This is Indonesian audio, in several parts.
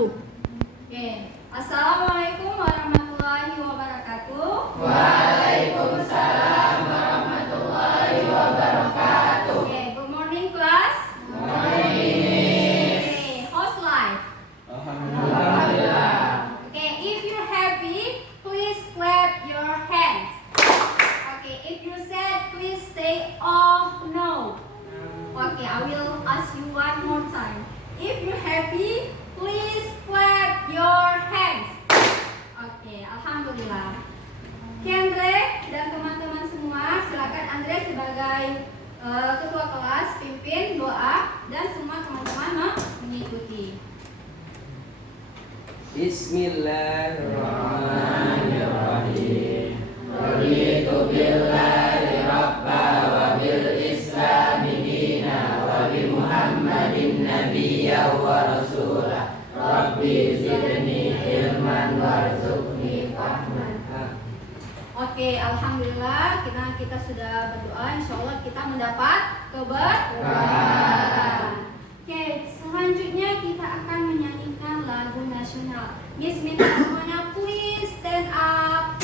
wabarakatuh. Oke, assalamualaikum warahmatullahi wabarakatuh. Waalaikumsalam warahmatullahi wabarakatuh. Oke, good morning class. Good morning. Okay, how's life? Alhamdulillah. Okay, if you're happy, please clap your hands. Okay, if you're sad, please say oh no. Okay, I will ask you one more time. If you're happy, please clap your hands. Oke, alhamdulillah. Oke, Andre dan teman-teman semua, silakan Andre sebagai ketua kelas pimpin doa dan semua teman-teman mengikuti. Bismillahirrahmanirrahim. Raditu billahi rabba wa bil islami dina wa bi Muhammadin nabiyya wa rasulah. Rabbi zidni ilman warzuqni fahman. Oke, alhamdulillah kita sudah berdoa, insya Allah kita mendapat keberkahan. Oke, selanjutnya kita akan menyanyikan lagu nasional. Miss minta semuanya please stand up.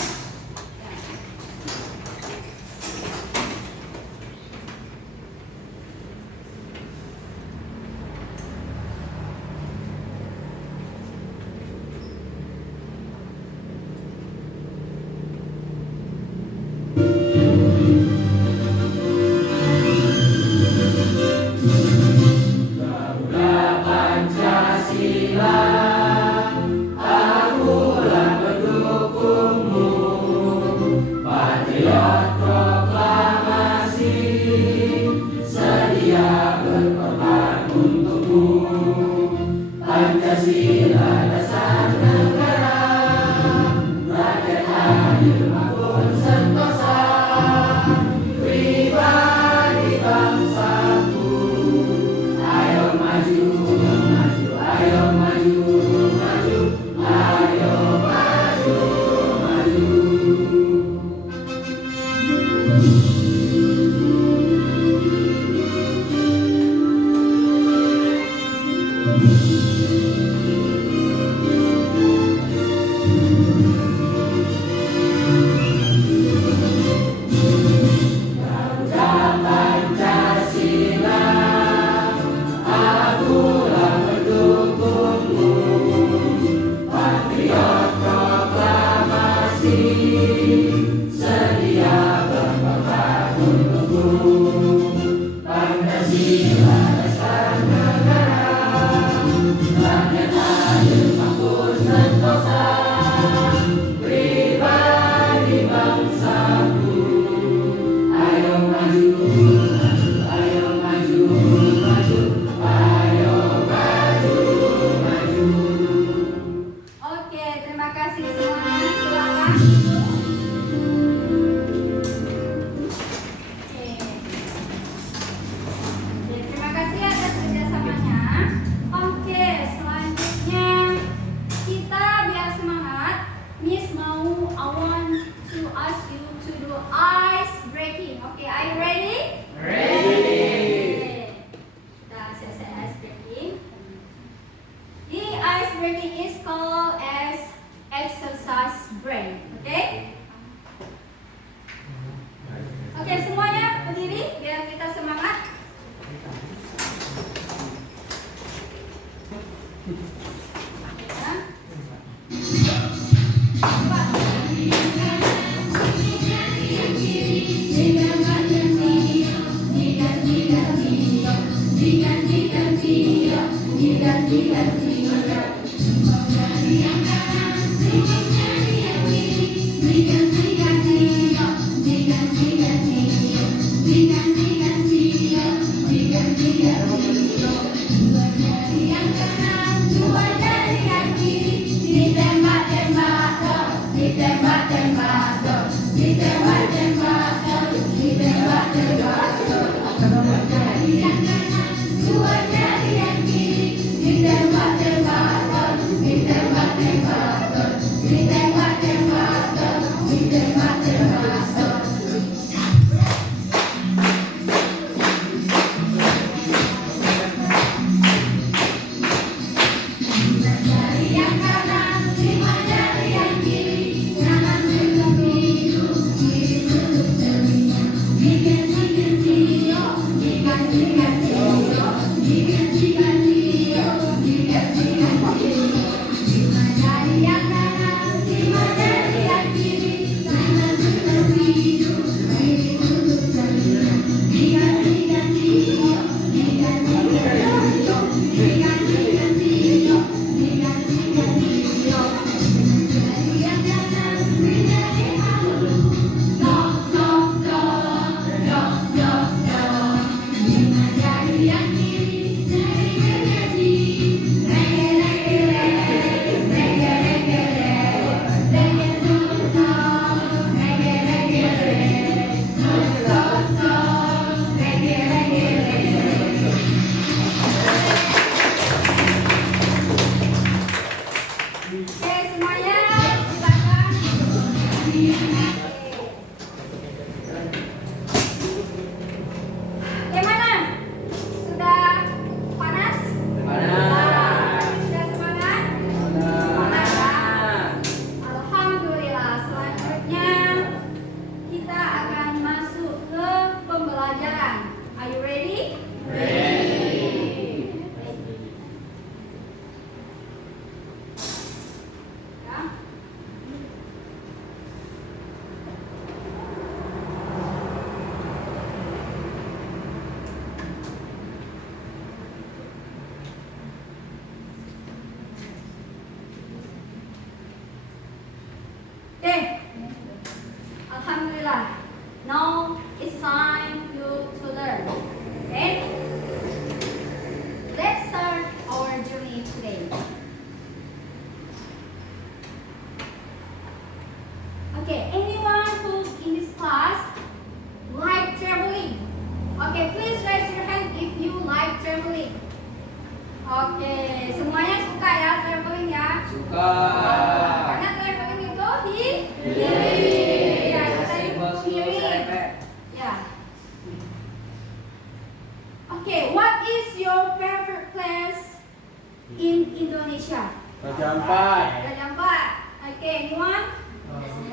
Indonesia? Raja Ampat. Raja Ampat. Okay, anyone?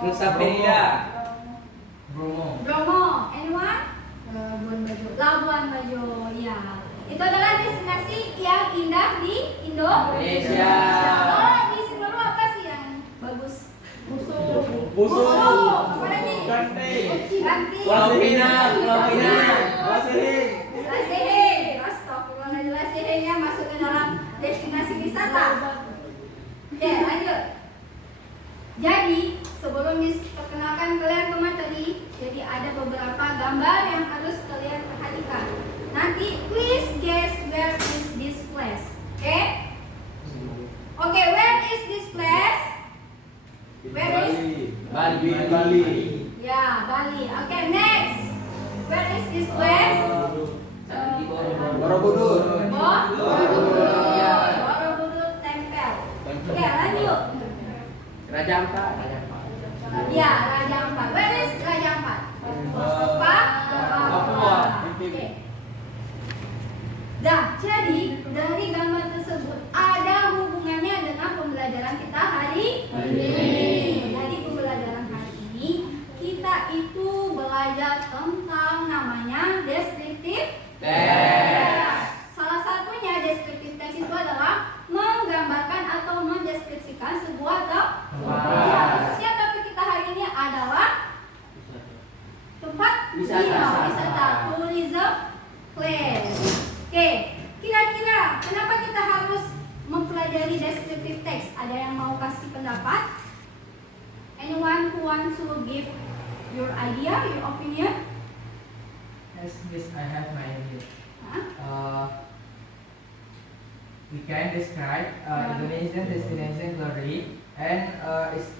Nusa Penida. Bromo. Anyone? Labuan Bajo. Ya. Itu adalah destinasi yang indah di Indonesia. Oh, di Singapura apa sih yang bagus? Busuk. Apa lagi? Ganti. Pulau Pinang. Wasihing. Lasihing. Astagfirullahaladzim. Lasihingnya masuk ke dalam destinasi wisata. Oke, lanjut. Jadi, sebelum diperkenalkan kalian ke materi, jadi ada beberapa gambar yang harus kalian perhatikan. Nanti, please guess where is this place. Oke? Oke, where is this place? Where is? Bali. Ya, Bali. Oke, next. Where is this place? Borobudur. Borobudur Tempel. Oke, lanjut. Raja Ampat. Ya, Raja Ampat. Where is Raja Ampat? Papua. Oke. Dah, jadi dari gambar tersebut ada hubungannya dengan pembelajaran kita hari ini. Dari pembelajaran hari ini, kita itu belajar tentang namanya descriptive text. Salah satunya descriptive text itu adalah menggambarkan atau mendeskripsikan sebuah tempat. Ya, khususnya topik kita hari ini adalah tempat wisata, tourism place. Oke, kira-kira kenapa kita harus mempelajari descriptive text? Ada yang mau kasih pendapat? Anyone who wants to give your idea, your opinion? Yes, I have my idea. Huh? We can describe Indonesian destination clearly and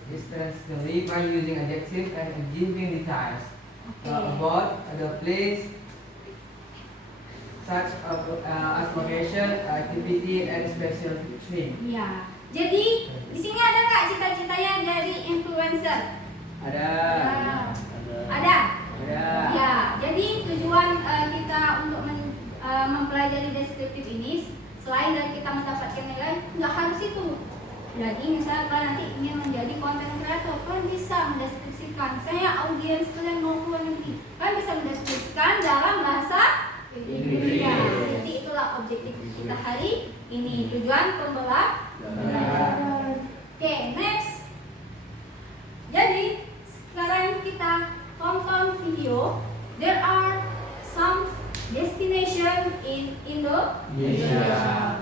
extensively by using adjective and giving details about the place, such as location, activity, and special thing. Ya. Jadi di sini ada nggak cita-citanya dari influencer? Ada. Ada. Ada. Ya. Jadi tujuan kita untuk mempelajari deskriptif ini selain dari kita mendapatkan nilai, nggak harus itu. Jadi misalnya kalian nanti ingin menjadi konten kreator, kalian bisa mendeskripsikan. Saya audiens kalian mau keluar negeri, kalian bisa mendeskripsikan dalam bahasa Indonesia. Jadi itulah objektif kita hari ini, tujuan pembelajaran. Oke, next. Jadi sekarang kita tonton video. There are some destination in Indonesia.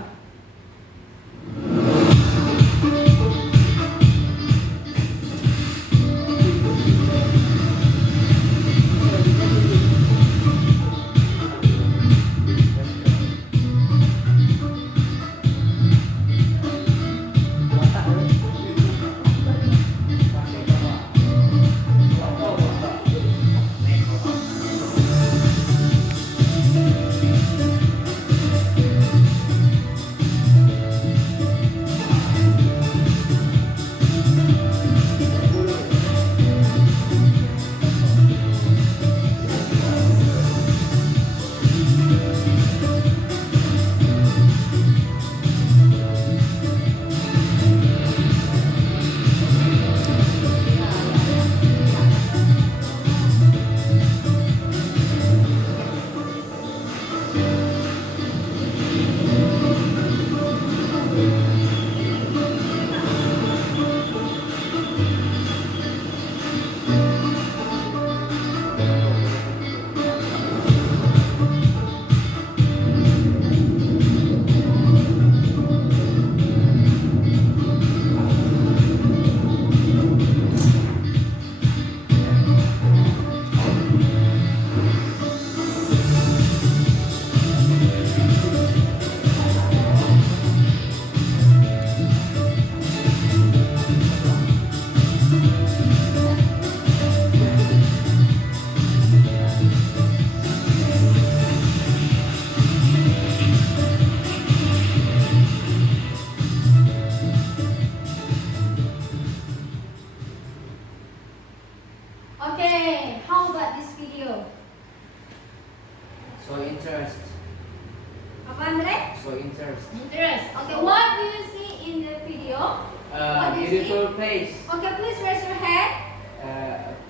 Beautiful place. Okay, please raise your hand.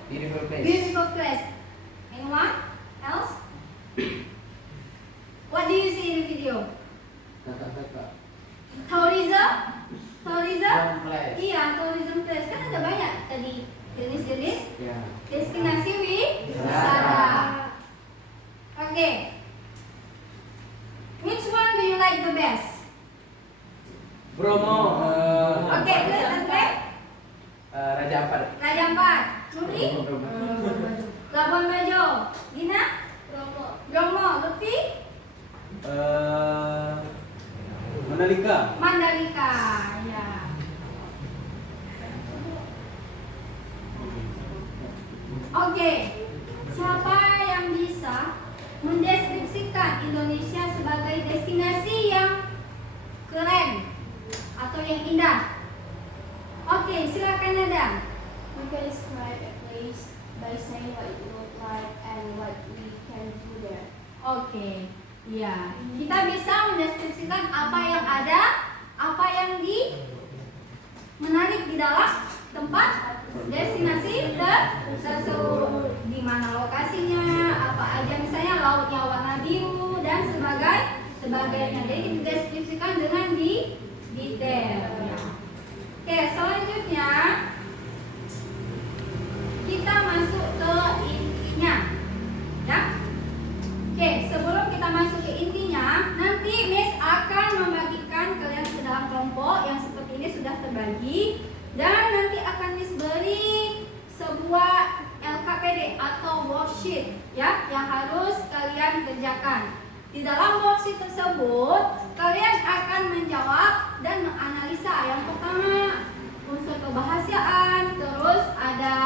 Beautiful place. Beautiful place. Anyone else? What do you see in the video? Kakak-kakak. Tourism? Tourism? Place. Iya, tourism place. Kan ada banyak tadi jenis-jenis Ya. destinasi wisata. Okay. Which one do you like the best? Bromo. Okay, please, Andre. Raja Ampat. Raja Ampat. Nuri? Labuan Bajo. Gina? Bromo. Lutfi? Mandalika. Mandalika. Ya. Oke. Siapa yang bisa mendeskripsikan Indonesia sebagai destinasi yang keren atau yang indah? Oke, silakan Adam. We can describe a place by saying what it looks like and what we can do there. Oke, ya. Kita bisa mendeskripsikan apa yang ada, apa yang menarik di dalam tempat destinasi tersebut. Di mana lokasinya, apa aja misalnya lautnya warna biru dan sebagainya. Jadi kita deskripsikan dengan detail. Ya. Oke, selanjutnya kita masuk ke intinya. Ya. Oke, sebelum kita masuk ke intinya, nanti Miss akan membagikan kalian ke dalam kelompok yang seperti ini sudah terbagi, dan nanti akan Miss beri sebuah LKPD atau worksheet ya yang harus kalian kerjakan. Di dalam worksheet tersebut kalian akan menjawab dan menganalisa. Yang pertama unsur kebahasaan, terus ada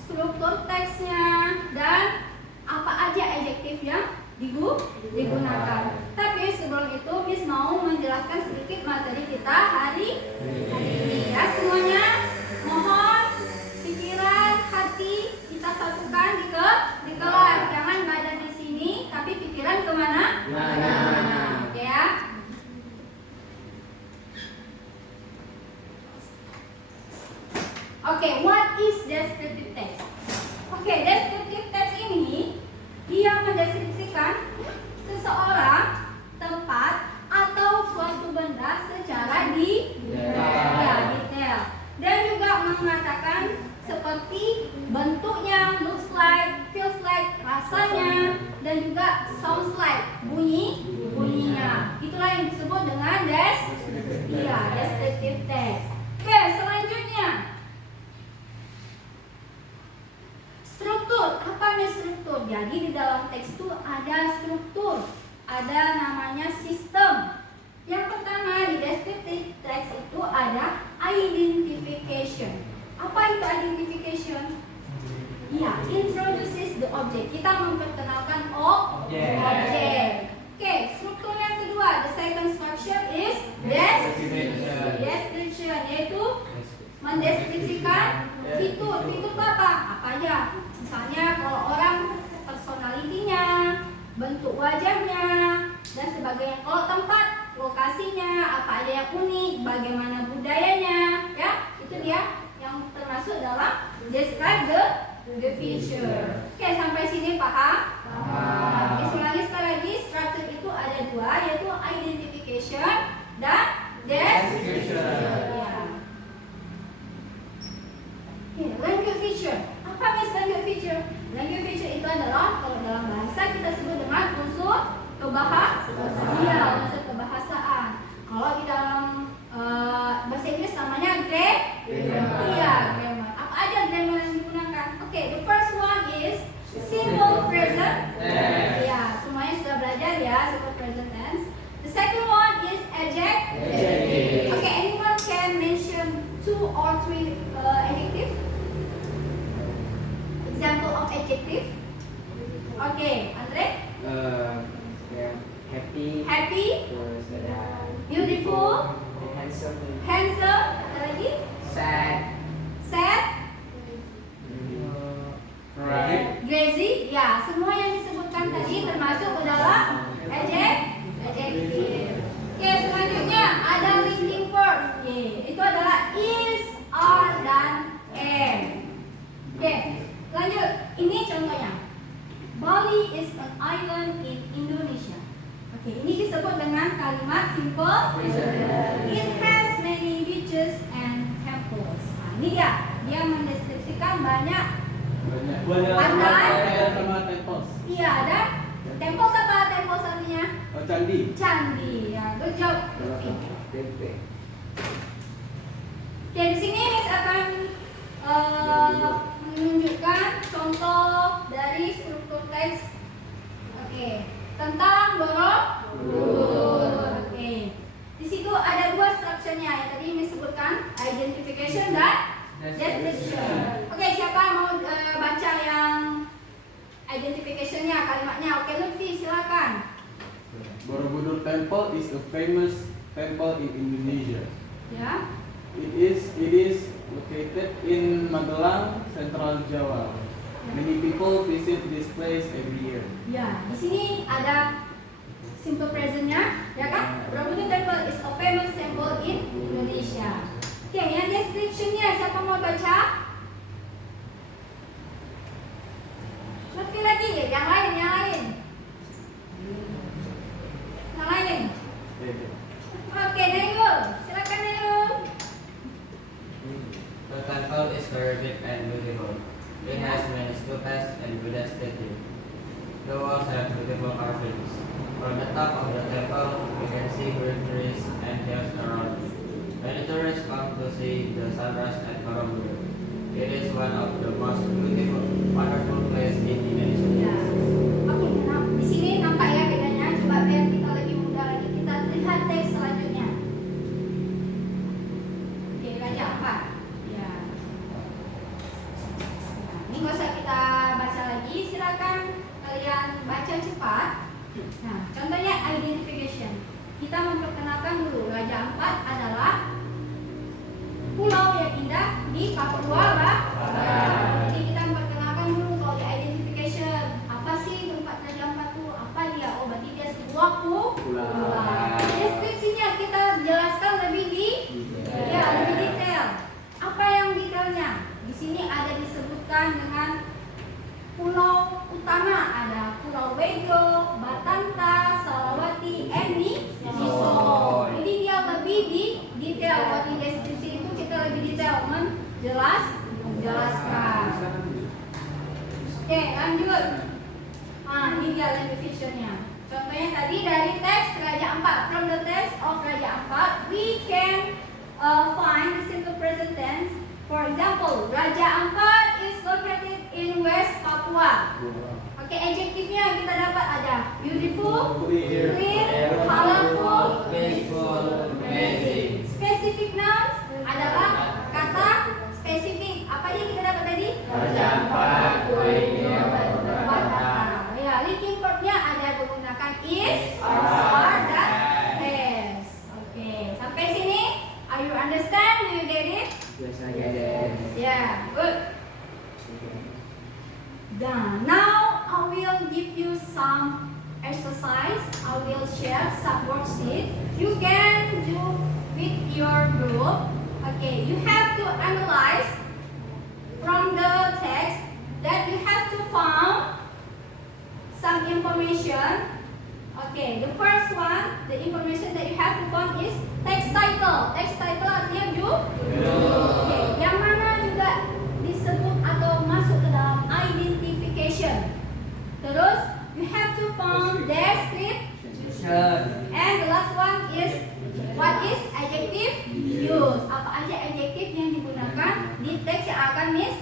struktur teksnya, dan apa aja adjektif yang digunakan. Tapi sebelum itu Miss mau menjelaskan sedikit materi kita hari ini ya. Semuanya mohon pikiran, hati kita satukan di kelas. Jangan badan di sini tapi pikiran kemana? Oke ya. Oke, what is descriptive text? Oke, descriptive text ini dia mendeskripsikan seseorang, tempat, atau suatu benda secara detail. Dan juga mengatakan seperti bentuknya, looks like, feels like, rasanya, dan juga sounds like, bunyinya. Itulah yang disebut dengan descriptive text. Oke, selanjutnya struktur. Apa nih struktur? Jadi di dalam teks itu ada struktur, ada namanya sistem. Yang pertama di descriptive text itu ada identification. Apa itu identification? Ya, introduces the object. Kita memperkenalkan objek. Oke, struktur yang kedua, the second structure is description, yaitu mendeskripsikan fitur. Fitur apa? Apa aja? Misalnya kalau orang, personalitinya, bentuk wajahnya, dan sebagainya. Kalau tempat, lokasinya, apa aja yang unik, bagaimana budayanya, ya, itu dia yang termasuk dalam describe the feature. Oke, sampai sini paham? Oke, sekali lagi, structure itu ada dua, yaitu identification dan description. Ya. Oke, language feature. Apa nih language feature? Language feature itu adalah kalau dalam bahasa kita sebut dengan unsur kebahasaan. Kalau di dalam bahasa Inggris namanya grammar. Apa aja grammar yang digunakan? Oke, the first one is simple present. Ya, semuanya sudah belajar ya simple present tense. The second one is adjective. Okay, anyone can mention 2 or 3 adjectives? Example of adjective. Okay, Andre? Happy. Terus ada Beautiful. handsome. Ada lagi? Sad. Crazy. Ya, semua yang disebutkan tadi termasuk ke dalam adjective. Oke, selanjutnya ada linking verb. Itu adalah is, simple prison. It has many beaches and temples. Nah, ini dia mendeskripsikan banyak. Banyak sama temples. Iya, ada temples apa? Temples artinya Oh, candi. candi. Ya, good job. Tempe. Oke, di sini Miss akan menunjukkan contoh dari struktur teks. Oke, tentang Borobudur. Oke, di situ ada dua strukturnya yang tadi Miss sebutkan, identification dan description. Oke, siapa mau baca yang identificationnya, kalimatnya? Oke, Lutfi silakan. Borobudur Temple is a famous temple in Indonesia. Ya. It is located in Magelang, Central Java. Many people visit this place every year. Ya, di sini ada simple presentnya, ya kan? Borobudur Temple is a famous temple in Indonesia. Oke, yang descriptionnya siapa mau baca? Lutfi lagi, yang lain. Oke, Nailul, silakan Nailul. The temple is very big and beautiful. It has many stupas and Buddha statues. The walls have beautiful carvings. From the top of the temple, we can see green trees and hills around it. Many tourists come to see the sunrise at Borobudur. It is one of the most beautiful, wonderful places in Indonesia. Ya. Oke, nah, di sini nampak ya bedanya. Coba biar kita lebih mudah lagi, kita lihat teks selanjutnya. Oke, Raja Ampat. Ya. Nah, ini nggak usah kita baca lagi. Silakan kalian baca cepat. Nah, contohnya identification. Kita memperkenalkan dulu Raja Ampat adalah pulau yang indah di Papua Barat. Jadi kita memperkenalkan dulu kalau di identification apa sih tempat Raja Ampat itu, apa dia? Oh, berarti dia sebuah pulau. Deskripsinya kita jelaskan lebih lebih detail. Apa yang detailnya? Di sini ada disebutkan dengan pulau utama, ada Pulau Wego, Batanta, Salawati, Niso. Jadi dia lebih di detail. Kalau di deskripsi itu kita lebih detail menjelaskan. Oke, lanjut. Nah, ini dia description-nya. Contohnya tadi dari teks Raja Ampat. From the text of Raja Ampat, we can find the simple present tense. For example, Raja Ampat is located in West Papua. Oke, adjektifnya kita dapat ada beautiful, clear, colorful, Peaceful, amazing. specific nouns adalah kata spesifik. Apa aja kita dapat tadi? Raja Ampat, Wego, Batanta. Ya, linking verbnya ada menggunakan is, are, dan has. Oke, sampai sini, are you understand? Do you get it? Yes, I get it. Yeah, good. Done. Now I will give you some exercise. I will share some worksheet. You can do with your group. Okay, you have to analyze from the text that you have to find some information. Okay, the first one, the information that you have to find is text title. Text title artinya judul. Okay, yang mana juga disebut atau masuk ke dalam identification. Terus you have to find description. And the last one is what is adjective use. Apa aja adjektif yang digunakan di teks yang akan Miss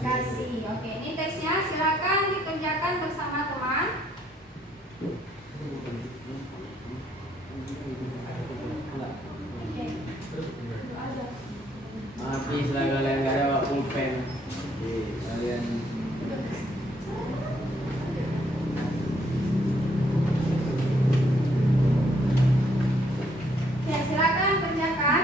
kasih. Oke, ini teksnya silakan dikerjakan bersama teman. Maaf please lah kalian nggak ada pulpen. Kalian Ya, silakan kerjakan.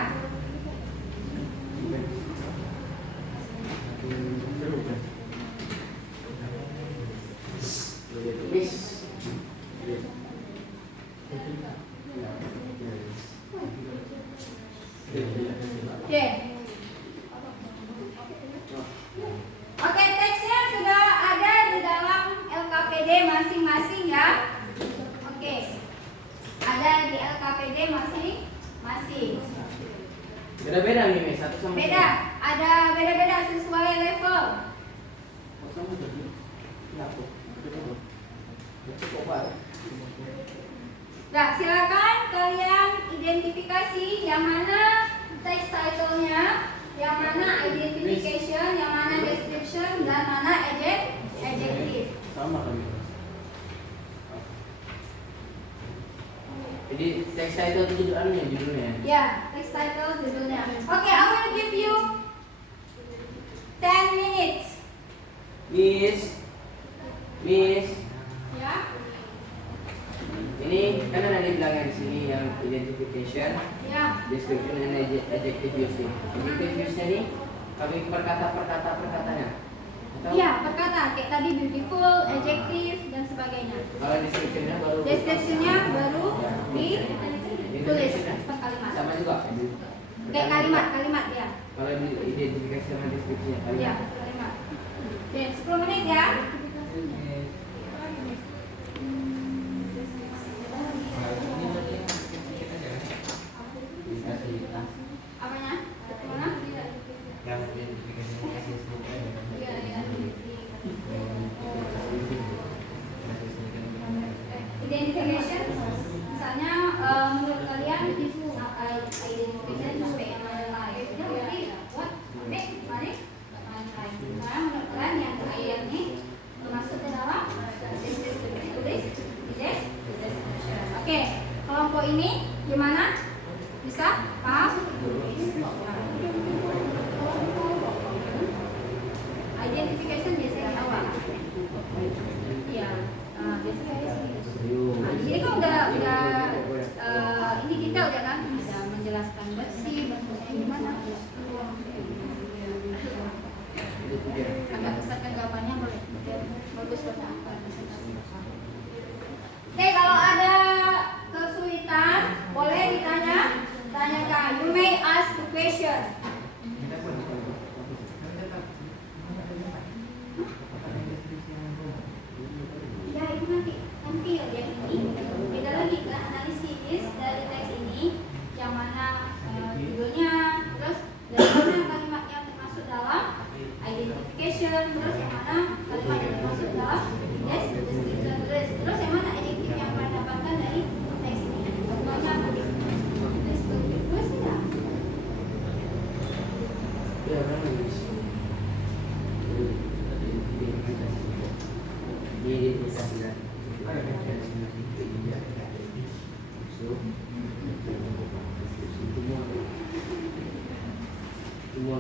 Miss. Oke. Oke, teksnya sudah ada di dalam LKPD masing-masing ya. Oke. Ada di LKPD KPD masing-masing. Beda-beda nih, Miss. Satu sama Beda, ada beda-beda sesuai level. Sama jadi. Ya, aku. Nah, silakan kalian identifikasi yang mana text title-nya, yang mana identification, yang mana description, dan mana adjective. Sama kali. Jadi text title itu judulnya. Ya, text title judulnya. Oke, I will give you 10 minutes. Miss, Ya. ini kan ada dibilangnya di sini yang identification, Ya. description, dan adjective using. Adjective use-nya nih, kami perkatanya. Atau Iya, perkata kayak tadi beautiful, adjective dan sebagainya. kalau description-nya baru. Description-nya baru ditulis per kalimat. Sama juga. Kayak kalimat ya. Kalau di identifikasi sama deskripsinya Ya, kalimat. kalimat. Oke, 10 menit ya. Apanya? Mana? Yang identifikasinya Iya, iya. Identification, misalnya menurut kalian identification sampai yang mana lain? What? Mari. Nah, menurut kalian yang kalian ini masuk ke dalam description. Oke, kelompok ini gimana? Bisa? Paham? Identification biasanya di awal. Iya. Biasanya di sini. Nah, di sini kan udah ini kita udah kan bisa menjelaskan bersih, bentuknya gimana. Agak besarkan gambarnya boleh. Bagus buat apa presentasi. Oke, kalau ada kesulitan boleh tanyakan. You may ask the question. Ya itu nanti ya yang ini kita lagi ke analisis dari teks ini yang mana judulnya, terus dari mana kalimat yang termasuk dalam identification, terus yang mana kalimat yang termasuk dalam description, terus yang mana adjective yang kalian dapatkan dari teks ini. Contohnya apa? Terus tidak? Ya, kan Miss. Identifikasi. Semua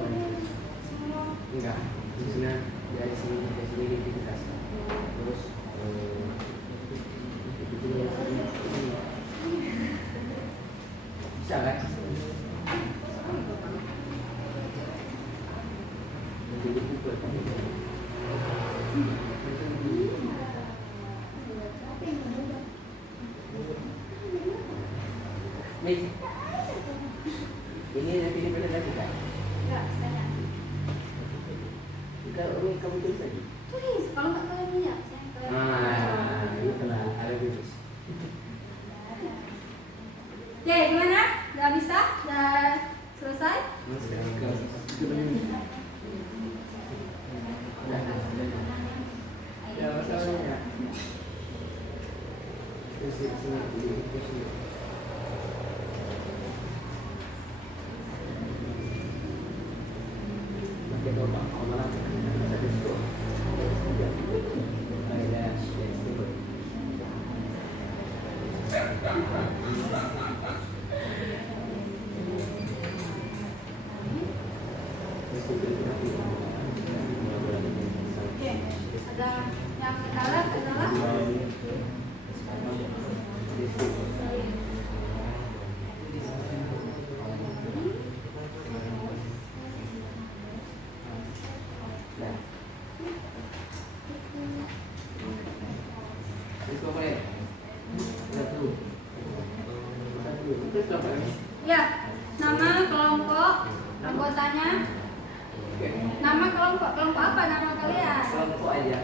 enggak, misalnya dari sini ke sini identifikasi. Terus bisa kan? Jadi pukul. Nih, ini nanti benar lagi kan? Enggak, saya Kalau kamu tulis lagi. tulis. Kalau nggak kalian lihat, saya kalian. Itulah ada tulis. Oke, gimana? Udah bisa? Udah selesai? Ya, masalahnya. Oke, ada yang salah adalah ya, nama kelompok anggotanya. Nama kelompok apa nama kalian? Kelompok aja.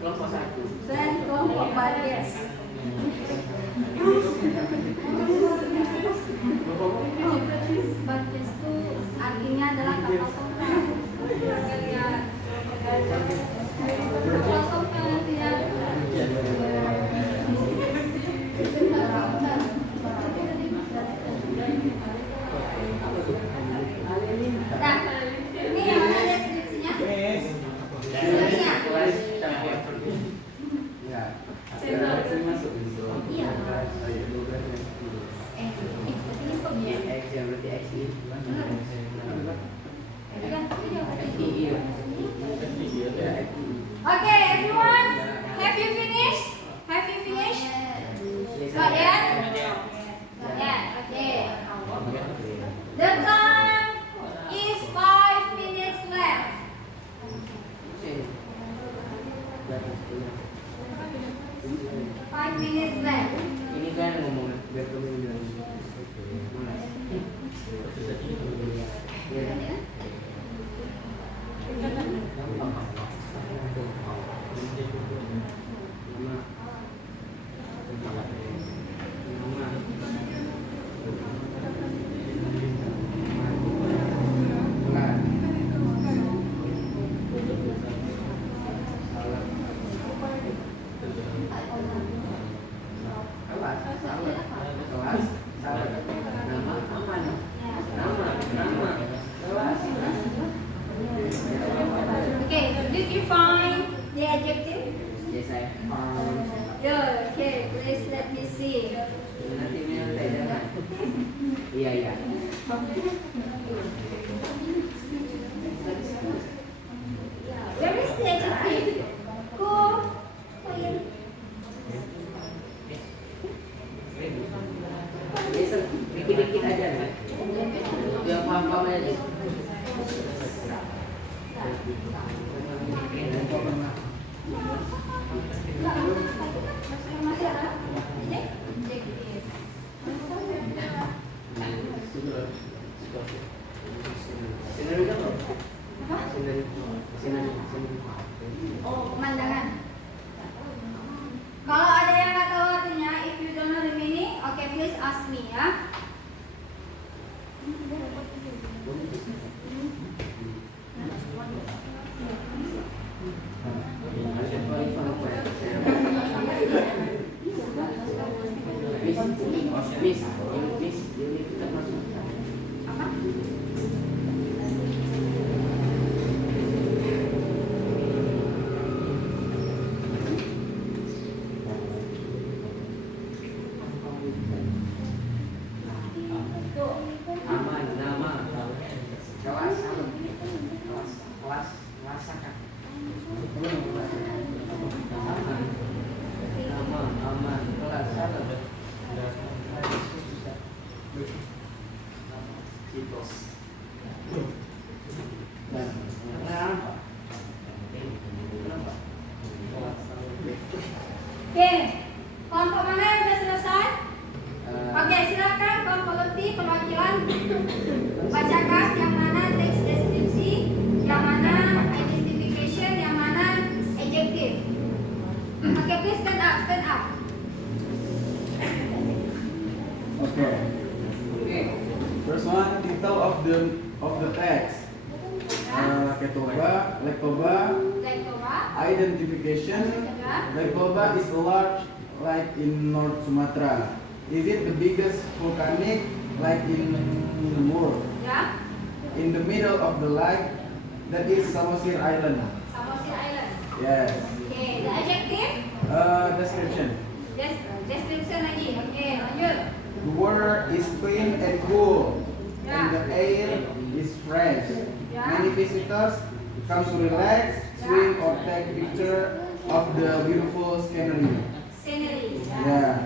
Kelompok satu. Dan kelompok Baries. Okay, everyone, have you finished? Have you finished? Not yet? Not yet. Okay. The time is 5 minutes left. 5 minutes left. Ini kan ngomong biar kamu bilang. Okay, did you find the adjective? Yes, I found. Yeah, okay, please let me see. Nanti nanti jangan. Iya iya. Where is the adjective? Cool, clean. Yes, dikit-dikit aja kan. Yang paham-paham aja. Oh, pemandangan. Kalau ada yang nggak tahu artinya, if you don't know the meaning, okay, please ask me ya. Miss, kita masuk. Apa? Aman, nama, kelas, kelasakan. Aman, kelas, Oke, kelompok mana yang sudah selesai? Oke, silakan kelompok lebih perwakilan bacakan yang mana teks deskripsi, yang mana identification, yang mana adjective. Oke, please stand up, stand up. Okay. First one, title of the text. Ketoba, Lektoba, Lektoba, identification. Lektoba is a large lake in North Sumatra. Is it the biggest volcanic lake in the world? ya, In the middle of the lake, that is Samosir Island. Samosir Island. Yes. Oke, the adjective, Description. description lagi. Oke, lanjut. The water is clean and cool, Yeah. and the air is fresh. Yeah. Many visitors come to relax, swim, or take picture of the beautiful scenery. Scenery. Yeah.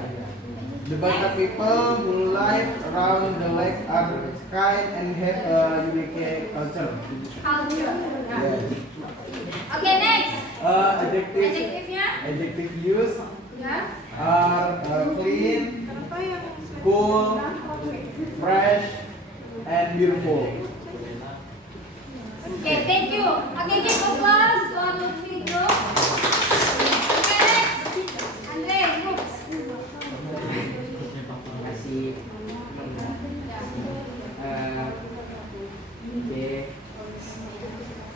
The Batak people who live around the lake are kind and have a unique culture. Culture. Ya. Yes. Oke, next. Adjective Adjektifnya, used ya. are clean, cool, fresh, and beautiful. Oke, thank you. Oke, give applause to our Lutfi group. Oke, next. Andre, groups. Kasih. Okay.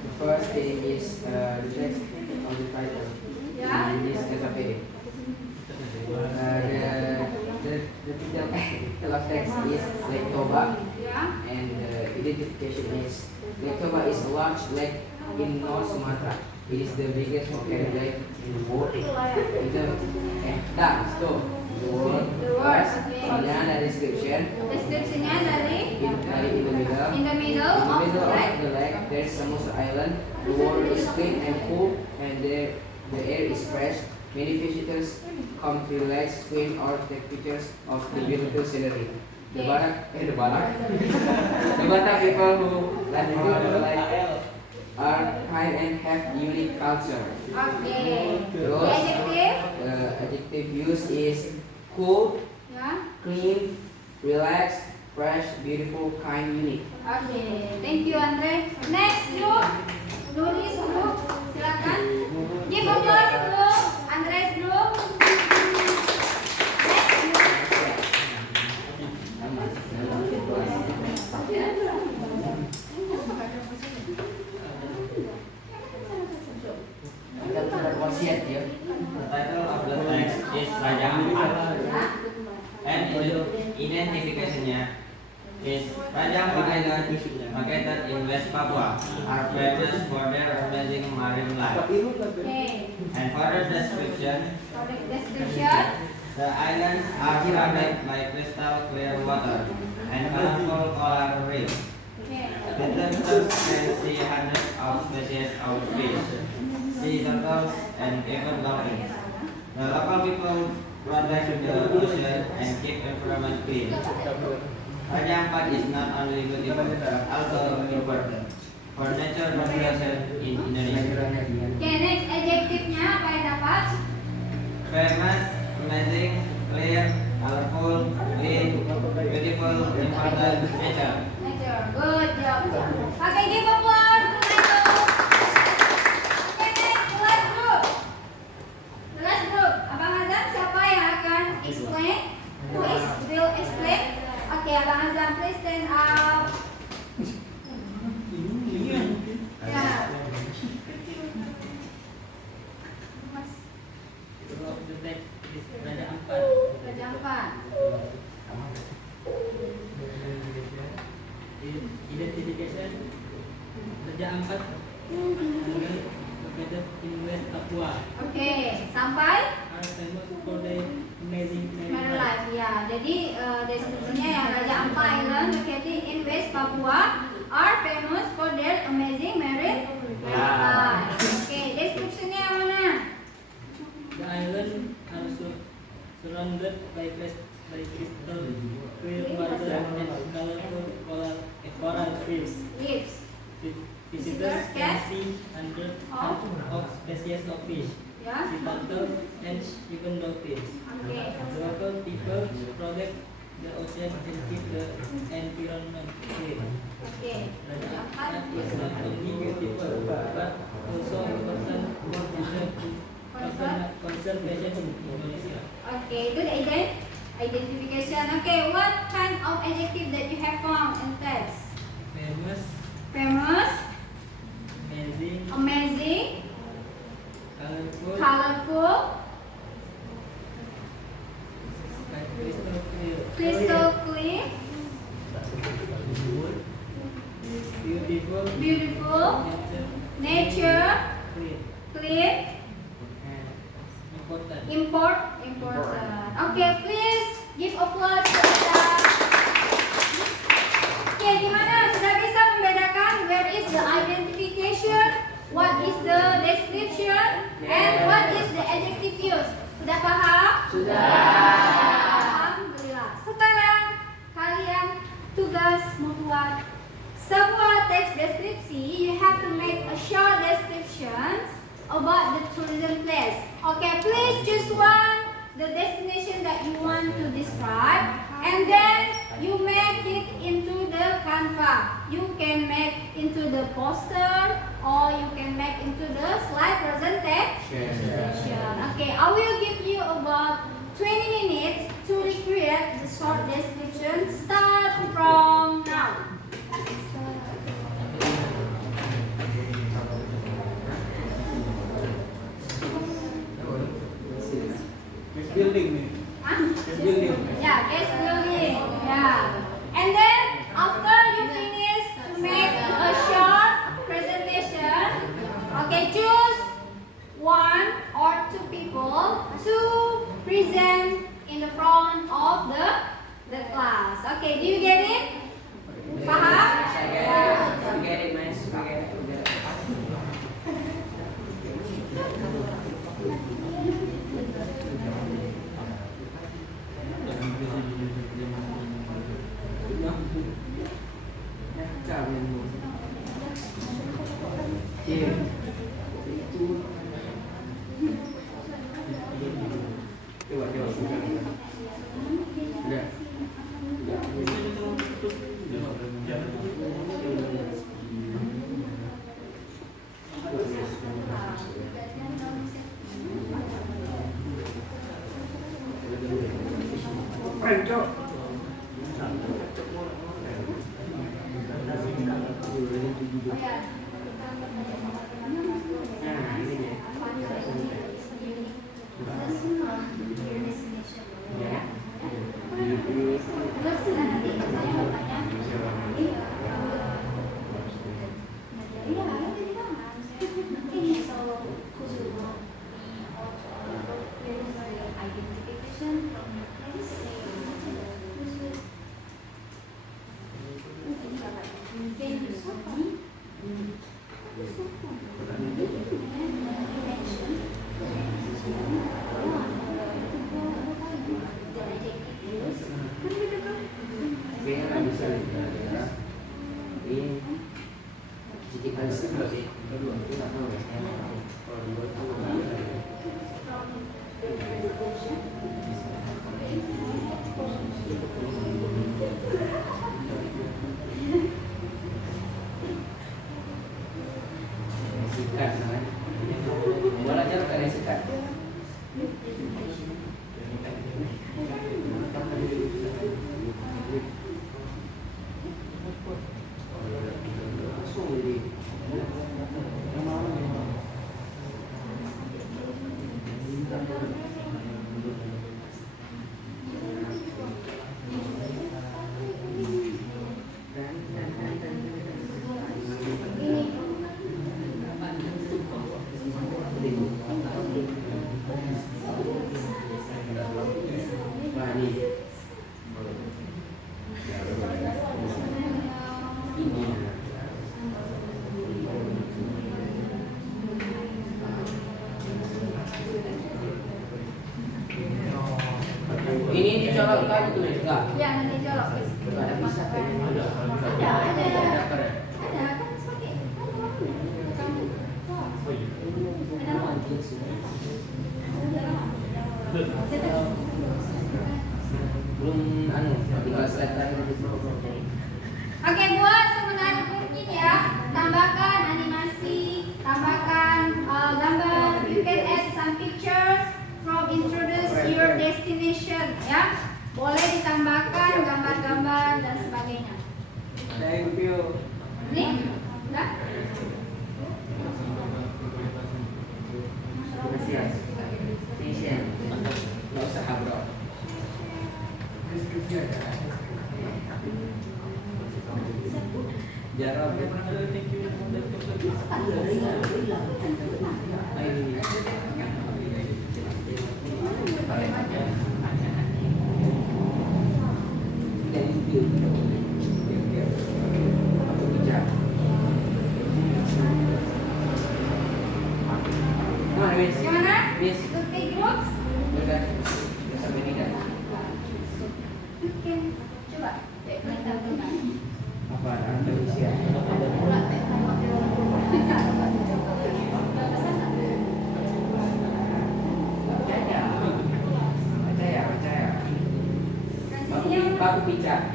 The first thing is the text on the title. Yeah. In this KKPD. The title of text is Lektoba, Ya. and the identification is Lektoba is a large lake in North Sumatra. It is the biggest volcanic lake in the world. Itu tuh the word. The word, Terus, okay. soalnya ada description. Deskripsinya dari Dari near Samosir Island. The water is clean and cool, and the air is fresh. Many visitors come to relax, swim, or take pictures of the beautiful scenery. The Batak people who live in life are kind and have unique culture. Okay. Terus, adjective used is cool, Ya. clean, relaxed, fresh, beautiful, kind, unique. Okay. Thank you, Andre. Next group. Nulis group. Silakan. Give applause group. Andres group. Next group. Wasiat ya. The title of the text is Raja Ampat, Ya. and identification-nya is Raja Ampat Island, located in West Papua, are famous for their amazing marine life. Okay. And further description, For the description. the islands are surrounded by crystal clear water and colorful coral reefs. Okay. Visitors can see hundreds of species of fish, sea turtles, and even dolphins. The local people protect the ocean and keep environment clean. Raja Ampat is not only beautiful but also important for nature conservation in Indonesia. Okay, next adjektifnya apa yang dapat? Famous, amazing, clear, colorful, clean, beautiful, important, nature. Nature. Good job. Okay, give applause to Michael. Okay, next the last group. The last group. Abang Azam, siapa yang akan explain? Will explain? Okay, Abang Azam, please stand up. Yeah. Mas, Of the text is Raja Ampat. Raja Ampat. Identification Raja Ampat located in West Papua Okay, sampai are famous for their amazing marine life. Ya, jadi deskripsinya yang Raja Ampat Island located in West Papua are famous for their amazing marine life. Okay, deskripsinya yang mana? The island are surrounded by crystal clear water and colorful coral reefs. Reefs. Visitors can see hundreds of species of fish, Ya. sea turtles, and even dolphins. Okay. The local people protect the ocean and keep the environment clean. Okay. Raja Ampat is not only beautiful but also important for conservation in Indonesia. Okay, good identification. Okay, what kind of adjective that you have found in text? Famous, Famous, amazing, amazing, colorful, colorful, crystal clear, crystal clear, beautiful, beautiful, nature, clean, clear, and important. important. Okay, please give applause to Ada. Okay, gimana? Sudah bisa membedakan where is the identification, what is the description, and what is the adjective use? Sudah paham? Alhamdulillah. Sekarang kalian tugas membuat sebuah teks deskripsi. You have to make a short description about the tourism place. Okay, please choose one, the destination that you want to describe, and then you make it into the Canva. You can make into the poster or you can make into the slide presentation. Okay, I will give you about 20 minutes to recreate the short description. Start from now. Next building nih. Huh? building. Yeah, case building. Yeah. And then after you finish to make a short presentation, okay, choose one or two people to present in the front of the class. Okay, do you get it? Paham? Spaghetti, man, spaghetti. Sikat namanya. Bola jarak ada sikat. Ini dicolokkan itu enggak? Ya, nanti colok. Enggak bisa kayaknya. Ada. Ada kan seperti Belum anu, tinggal slide lagi. Oke, buat sementara mungkin ya, tambahkan animasi, tambahkan gambar. You can add some pictures from introduce your destination ya. Boleh ditambahkan gambar-gambar dan sebagainya. Thank you. Nih, udah? Siap. Siap. Enggak usah bro. Jarang. Gimana? Miss. Good big groups? Udah. Sampai ini kan. You can coba. Apa ada usia? Percaya. Baku bicara.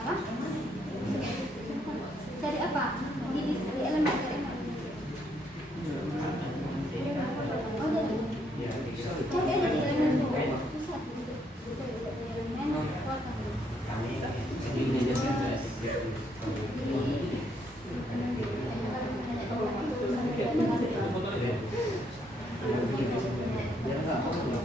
Apa? Cari apa? Di elemen cari apa? Oh, jadi. Cari aja di elemen. Susah. Elemen, keluarkan dulu.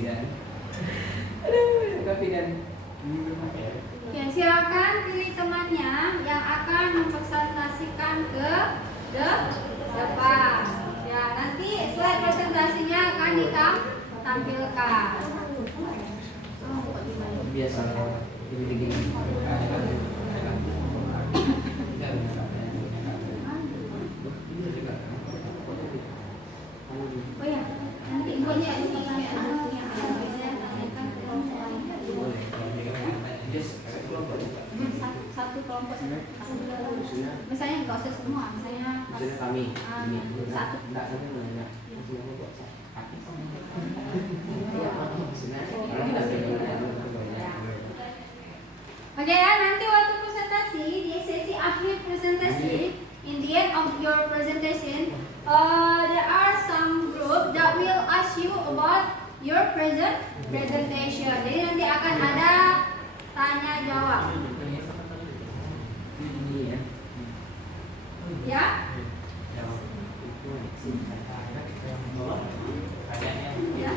Kafidan. Aduh, Kafidan. Ya, silakan pilih temannya yang akan mempresentasikan ke depan. Ya, nanti slide presentasinya akan ditampilkan. Biasa gini. Oh ya, nanti punya ini yang akan saya tanyakan ke satu kelompok. Misalnya nggak usah semua, misalnya Kami satu. enggak kami nanya. Oke ya, nanti waktu presentasi di sesi akhir presentasi, in the end of your presentation, there are some group that will ask you about your presentation. Jadi nanti akan ada tanya jawab. Ya? Ya?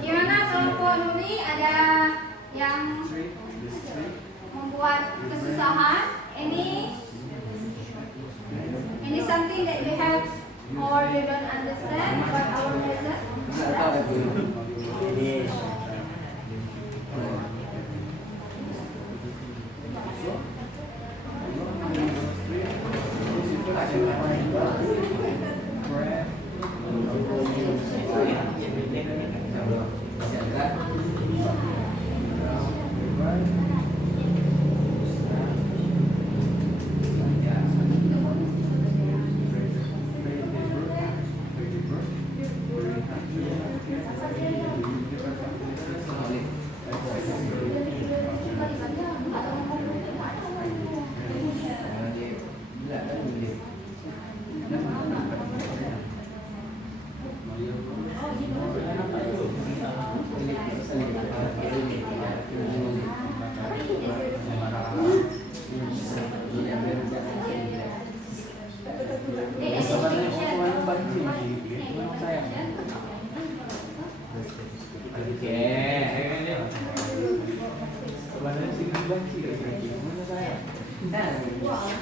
Gimana kelompok Nuri, ada yang membuat kesusahan? Ini something that you have or you don't understand about our lesson?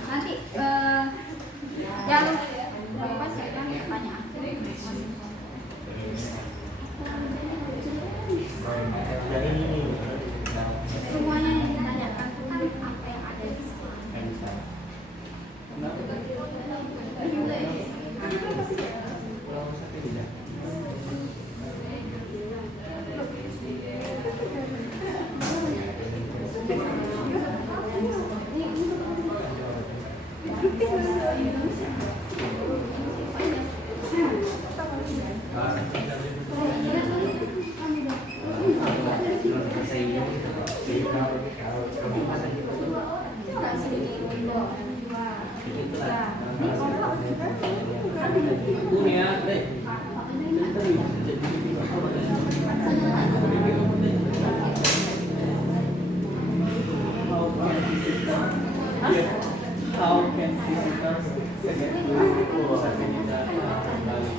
Nanti yang berapa saya kan tanya. Semuanya yang ditanyakan tentang apa yang ada di sana. How can visitors get to Sakinida Bali?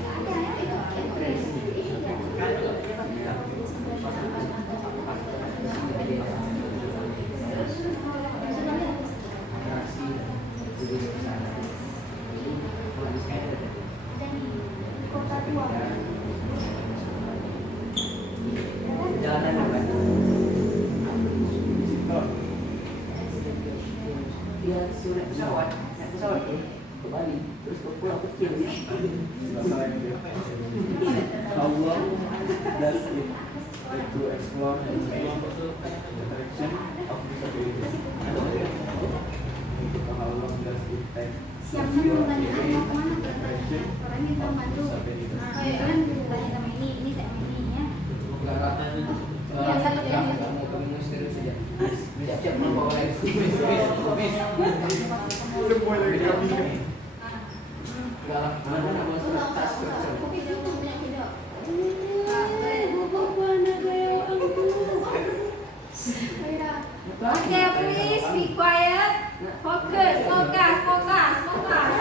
Jalanan apa? Dia sudah pesawat, naik pesawat ke Bali, terus ke pulau kecil. How long does it like to explore the direction of disability? How long does it take Siap to dulu explore pertanyaan mau kemana? the direction Orang yang mau of bantu. disability? Kalian tanya sama ini sama ini ya. Yang satu yang itu. Mau kami terus saja. Siap-siap mau bawa lagi. Semua lagi kami. Enggak lah, mana nak bawa tas kerja. Kopi dulu, banyak tidak. Okay, please be quiet. Focus, focus, focus, focus.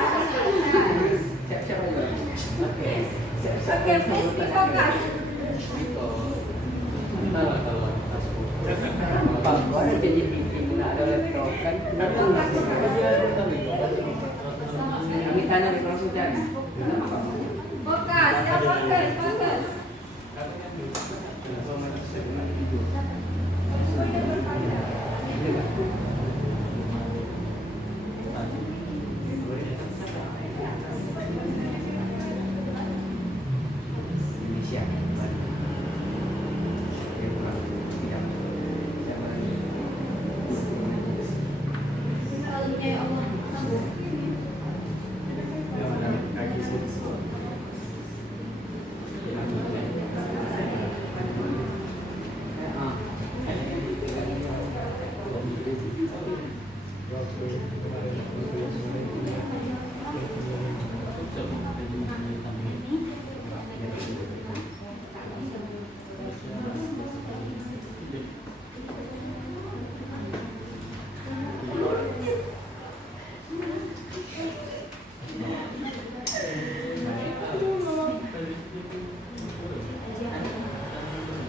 Siap-siap aja. Oke. Okay, please be focus. Kalau ada jadi bikin ada laptop kan, kami tanya di kelas hujan. Focus, ya focus, focus. Indonesia. Ya Allah.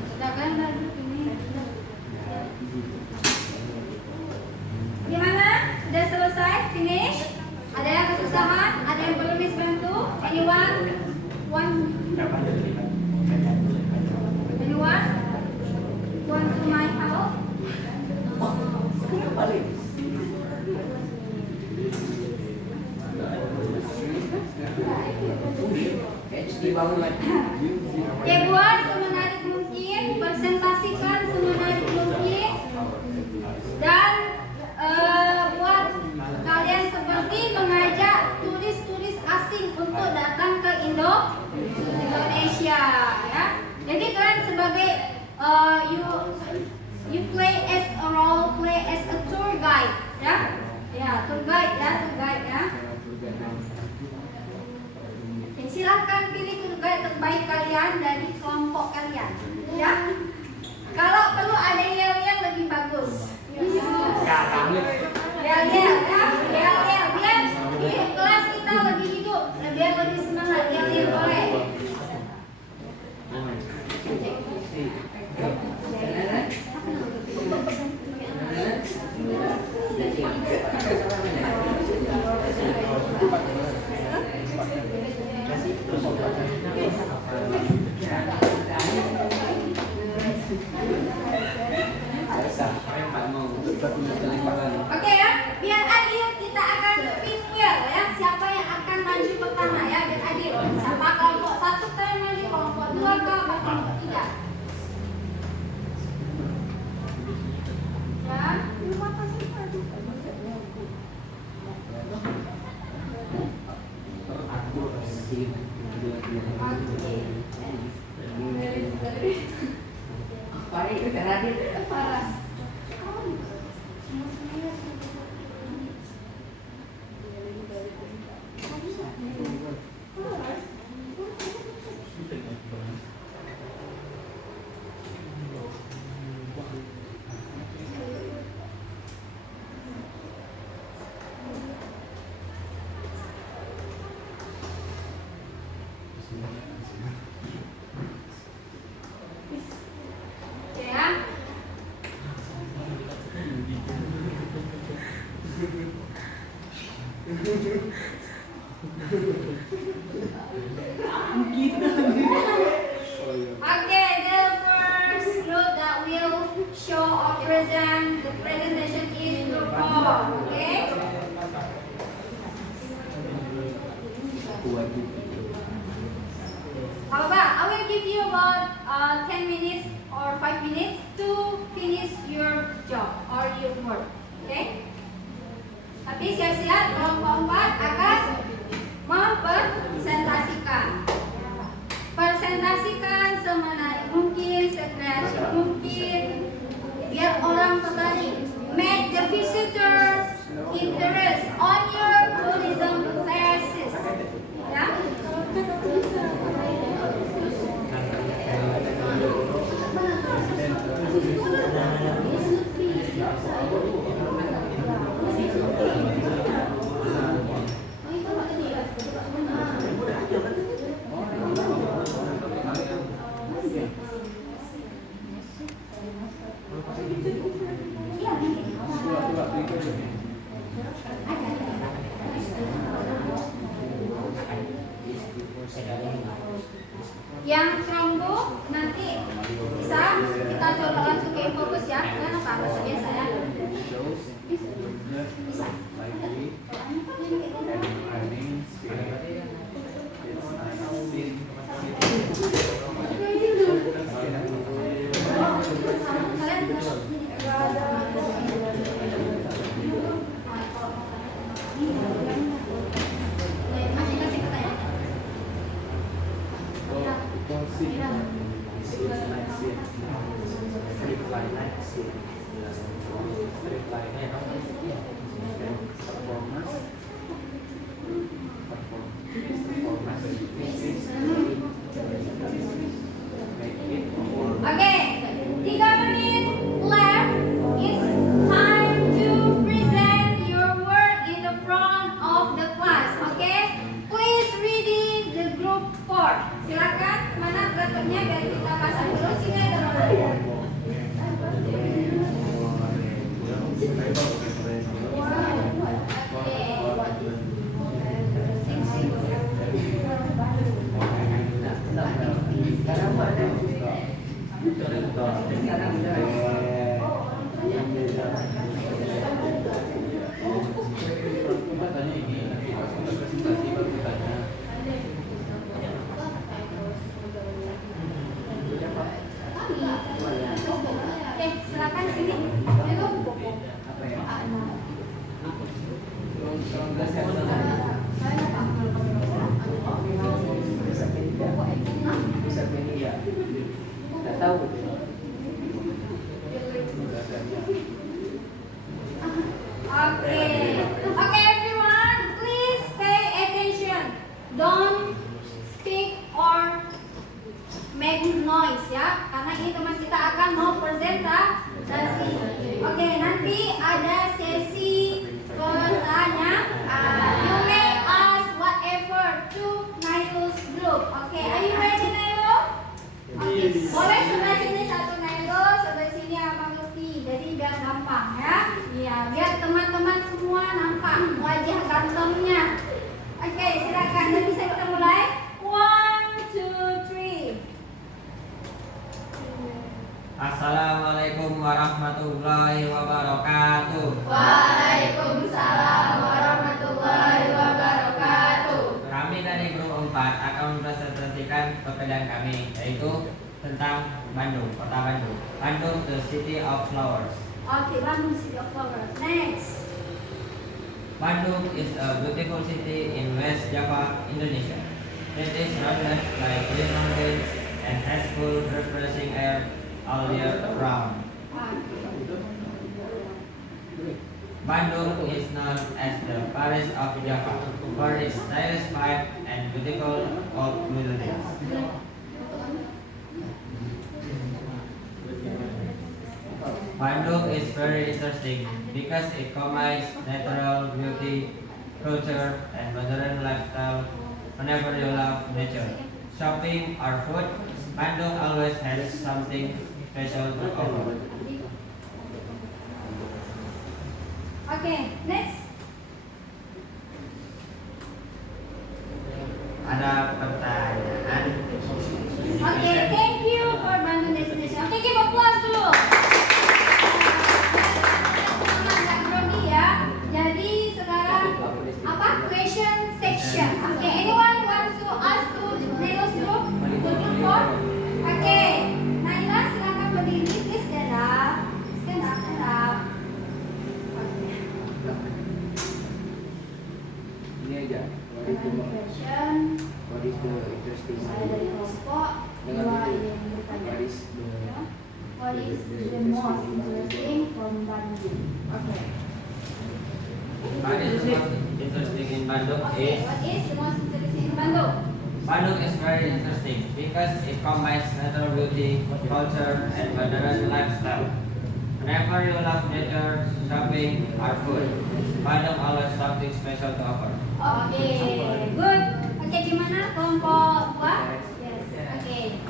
Sudah kan dari ini. Gimana? Sudah selesai? Finish? Ada yang kesusahan? Ada yang perlu Miss bantu? Anyone? Anyone? Want to my help? HD bangun lagi. Oke, buat semenarik mungkin, presentasikan semenarik mungkin, dan buat kalian seperti mengajak turis-turis asing untuk datang ke Indonesia, ya. Jadi kalian sebagai you play as a role, play as a tour guide, ya, ya tour guide ya. Oke, silahkan pilih tour guide terbaik kalian dari kelompok kalian, ya. Kalau perlu ada yel-yel lebih bagus. Yel-yel, ya, yel-yel biar di kelas kita lebih hidup, biar lebih semangat. Yel-yel boleh. Oke ya, biar adil kita akan spin wheel ya. Siapa yang akan maju pertama ya, biar adil. Siapa kelompok 1 kalian maju, kelompok 2 kelompok 3. Ya. Pari itu kan adil. Parah. Ya. 5 minutes to finish your job or your work. Okay? Tapi siap-siap kelompok 4 akan mempresentasikan. Presentasikan semenarik mungkin, sekreatif mungkin, biar orang tertarik. Make the visitors interest on your tourism thesis. Ya. Yang kelompok nanti bisa kita coba langsung ke fokus ya, karena apa? Bahasa biasa ya. Bisa. Oke, 3 menit left. It's time to present your work in the front of the class. Oke, please reading the group 4. Silakan, mana laptopnya biar kita pasang dulu. Sini ada orang. Oke, silakan sini. Ayo. Tidak tahu. Okay, everyone, please pay attention. Don't speak or make noise ya, karena ini teman kita akan mau presentasi. Oke, nanti ada sesi pertanyaan. You may ask whatever to Nailul's group. Oke, are you ready, Nailul? Oke, boleh sebelah sini satu Nailul, sebelah sini Abang Lutfi. Jadi biar gampang ya. Iya, biar teman-teman semua nampak wajah gantengnya. Oke, silakan. Dan bisa kita mulai. 1, 2, 3. Assalamualaikum warahmatullahi wabarakatuh. Waalaikumsalam warahmatullahi wabarakatuh. Kami dari grup 4 akan mempresentasikan pekerjaan kami, yaitu tentang Bandung, kota Bandung. Bandung, the city of flowers. Oke, Bandung City of Flowers. Next. Bandung is a beautiful city in West Java, Indonesia. It is surrounded by green mountains and has cool, refreshing air all year round. Bandung is known as the Paris of Java for its stylish vibe and beautiful old buildings. Bandung is very interesting because it combines natural beauty, culture, and modern lifestyle. Whenever you love nature, shopping, or food, Bandung always has something special to offer. Oke, next. Ada pertanyaan? Oke, thank you for Bandung Destination. Oke, give applause dulu. Agak grogi ya. Jadi sekarang apa? Question section. Oke, anyone wants to ask to Nailul's group? To group 4? Oke, Naila silakan berdiri. what is the most interesting from Bandung? Okay. What is the most interesting in Bandung Okay, is what is the most interesting in Bandung? Bandung is very interesting because it combines natural beauty, culture, and modern lifestyle. Whenever you love nature, shopping, or food, Bandung always something special to offer. Oke, good. Oke, gimana kelompok buah? Yes. Oke.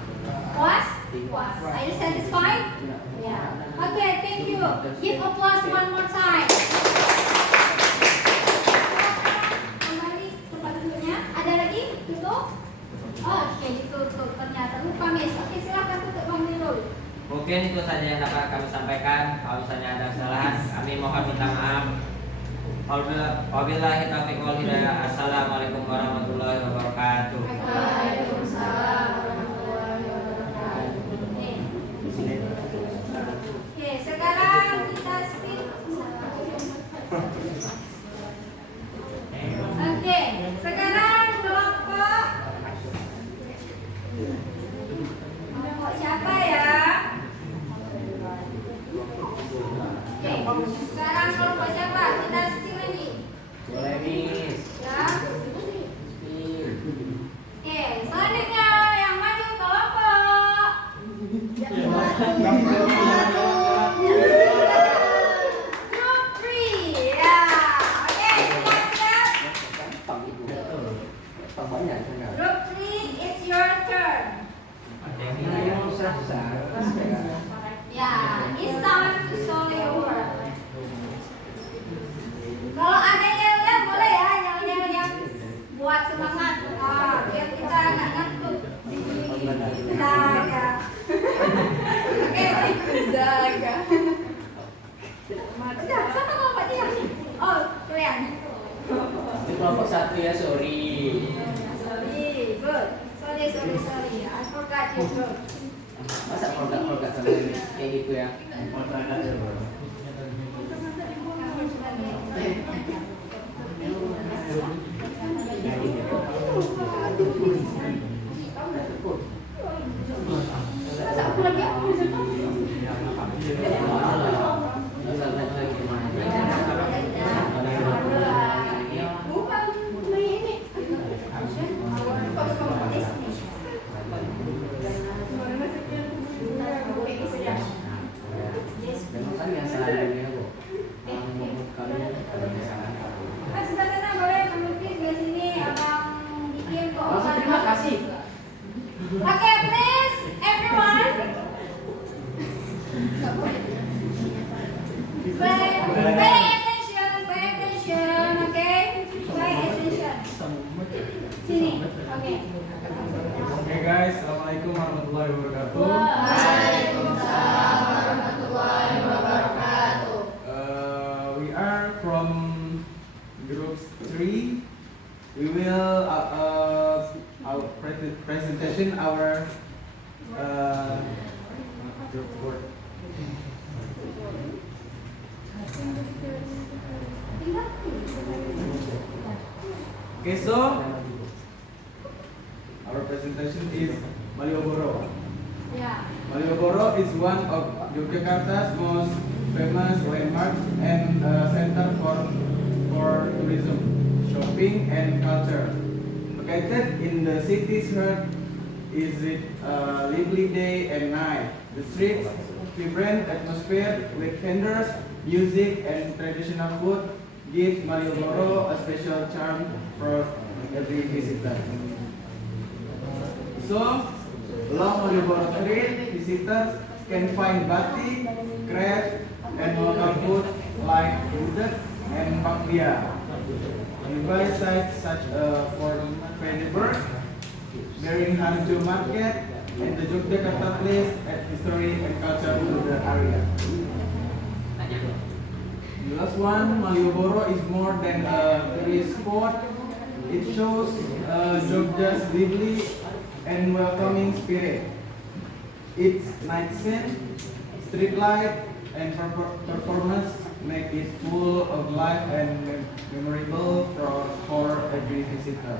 Puas? Puas. Are you satisfied? Yeah. Oke, thank you. Give applause one more time. Kembali tempat duduknya. Ada lagi? Tutup? Oh, oke, ditutup. Ternyata lupa, Miss. Oke, silakan tutup Bang Nirul. Mungkin itu saja yang dapat kami sampaikan. Kalau misalnya ada kesalahan, kami mohon minta maaf. Wabillahi taufiq wal hidayah. Assalamualaikum warahmatullahi wabarakatuh. Waalaikumsalam warahmatullahi wabarakatuh. Oke, sekarang kita speak. Oke, sekarang kelompok siapa ya? Oke, sekarang kelompok siapa? Kita speak lagi. Boleh, Miss. Ya. Oke, selanjutnya yang maju kelompok. Group 3. Ya. Oke, siap-siap. Gampang itu. Gampang banyak sebenarnya. Group 3, it's your turn. Yang susah-susah. Ya, it's time to show your work. Kalau ada yel-yel boleh ya, yel-yel yang buat semangat. Biar kita nggak ngantuk. Zaga. Oke, Zaga. Udah, sama kelompok dia. Oh, kalian. Itu kelompok 1 ya, sorry. Sorry, good. Sorry. I forgot you, good. Masa produk sama ini kayak gitu ya? Masa aku lagi bukan ini. Kan yang salah dunia bu. Kami Sebelah sana boleh melukis di sini abang bikin kok. langsung terima kasih. Oke, please everyone. Pay attention, okay? Pay attention. Sini, oke. Oke guys, assalamualaikum warahmatullahi wabarakatuh. Waalaikumsalam warahmatullahi wabarakatuh. We are from group 3. We will our presentation our group work. Okay, so our presentation is Malioboro. Ya. Malioboro is one of Yogyakarta's most famous landmarks and center for tourism, shopping, and culture. Located in the city's heart, is it a lively day and night. The streets, vibrant atmosphere with vendors, music, and traditional food give Malioboro a special charm for every visitor. So, along Malioboro Street, visitors can find batik, craft, and local food like udek and bakpia. Nearby sites such Fort Fredericksburg, Bering Harjo Market, and the Yogyakarta Place add history and culture to the area. The last one, Malioboro is more than a tourist spot. It shows Jogja's lively and welcoming spirit. Its night scene, street light, and performance make it full of life and memorable for every visitor.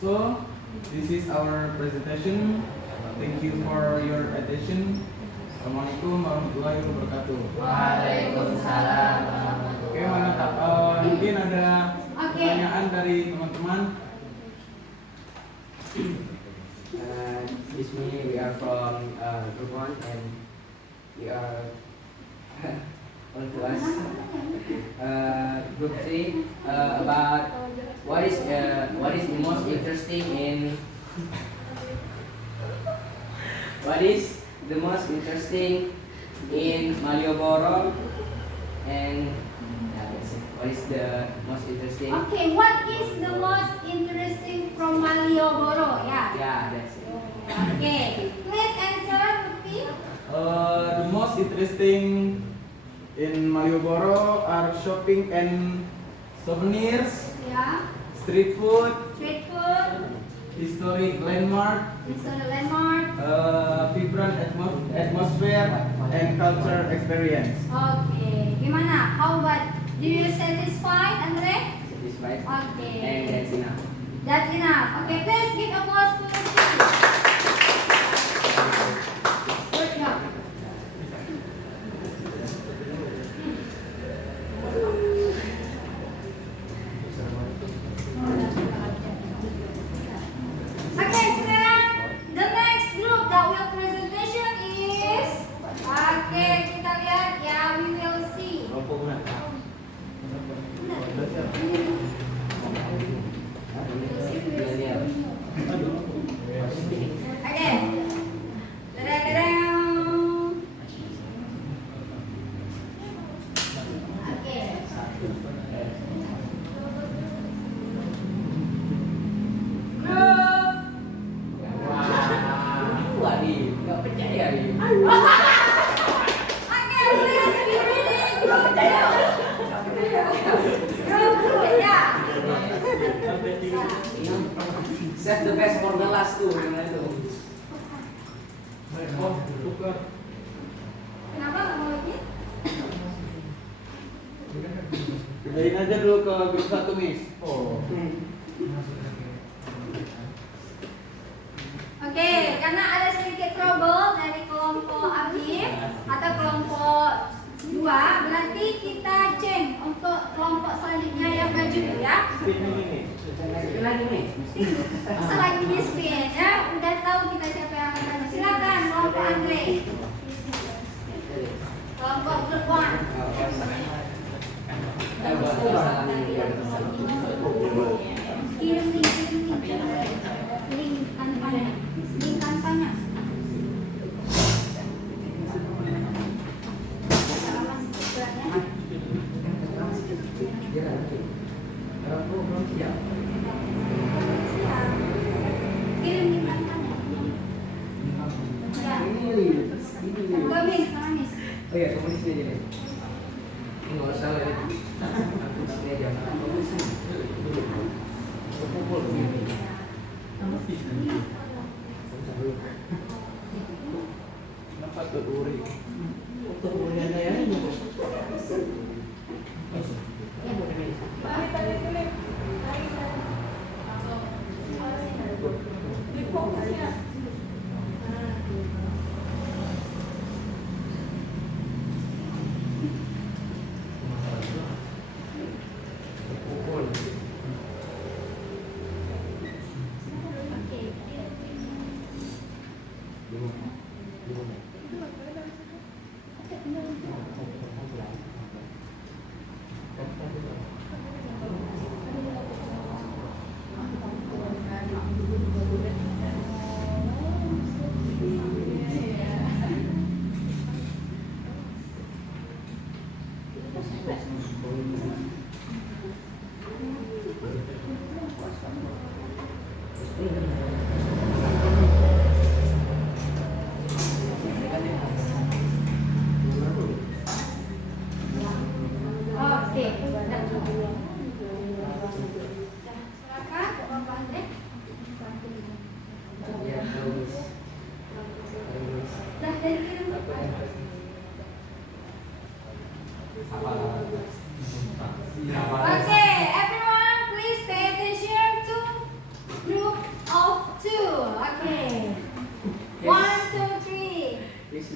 So, this is our presentation. Thank you for your attention. Assalamualaikum warahmatullahi wabarakatuh. Waalaikumsalam. Oke, mantap. Mungkin ada Oke. pertanyaan dari teman-teman. This me, we are from group 1 and we are on to us. Group 3 about what is the most interesting in Malioboro and that's it. What is the most interesting? Okay, what is the most interesting from Malioboro? Yeah. Yeah, that's it. Okay, please answer, Lutfi. The most interesting in Malioboro are shopping and souvenirs, Yeah. street food, Street food, historic landmark, historic landmark. vibrant atmosphere, and culture experience. Okay, gimana? How about? Do you satisfied, Andre? Satisfied? Okay. And that's enough. That's enough. Okay, please give applause to Lutfi. Good job. Okay, sekarang the next group that will presentation is kita lihat ya, we will see. Okay. Dadadadam. Okay. Group. Wah, nih, nggak percaya nih. Okay, please be reading. Group two, ya. Save the best for the last tuh, yang mana itu? Kenapa nggak mau lagi? Pindahin aja dulu ke grup 1, Miss. Oke, karena ada sedikit trouble dari kelompok Afif atau kelompok 2, berarti kita change untuk kelompok selanjutnya yang maju ya. Lagi nih. Selagi di spin ya, udah tahu kita siapa yang akan maju. Silakan kelompok Andre. Kelompok group 1. Kirim link kampanye. Link kampanye. Kirim link kampanye. Ya. Komis. Oh iya, kamu di sini aja deh. Ini nggak usah lah ya. Aku di sini aja. Kamu di sini. Kumpul begini. Kenapa tuh Uri? Untuk kemudian ya ini.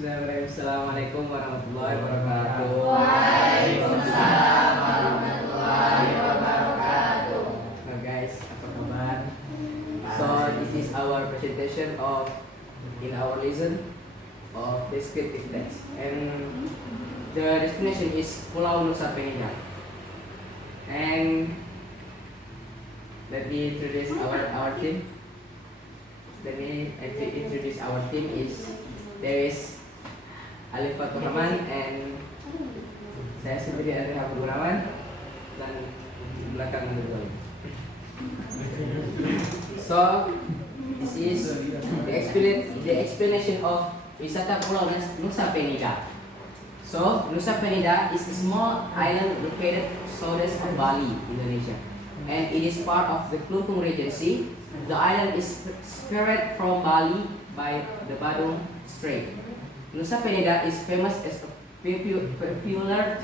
Bismillahirrahmanirrahim. Assalamualaikum warahmatullahi wabarakatuh. Waalaikumsalam warahmatullahi wabarakatuh. Nah guys, apa kabar? So this is our presentation of in our lesson of descriptive text, and the destination is Pulau Nusa Penida. And let me introduce our team. Let me introduce our team there is Alif Fatur Rahman and saya sendiri Andri Abdul Rahman dan di belakang Abdul. So this is the explanation of wisata Pulau Nusa Penida. So Nusa Penida is a small island located southeast of Bali, Indonesia, and it is part of the Klungkung Regency. The island is separated from Bali by the Badung Strait. Nusa Penida is famous as a popular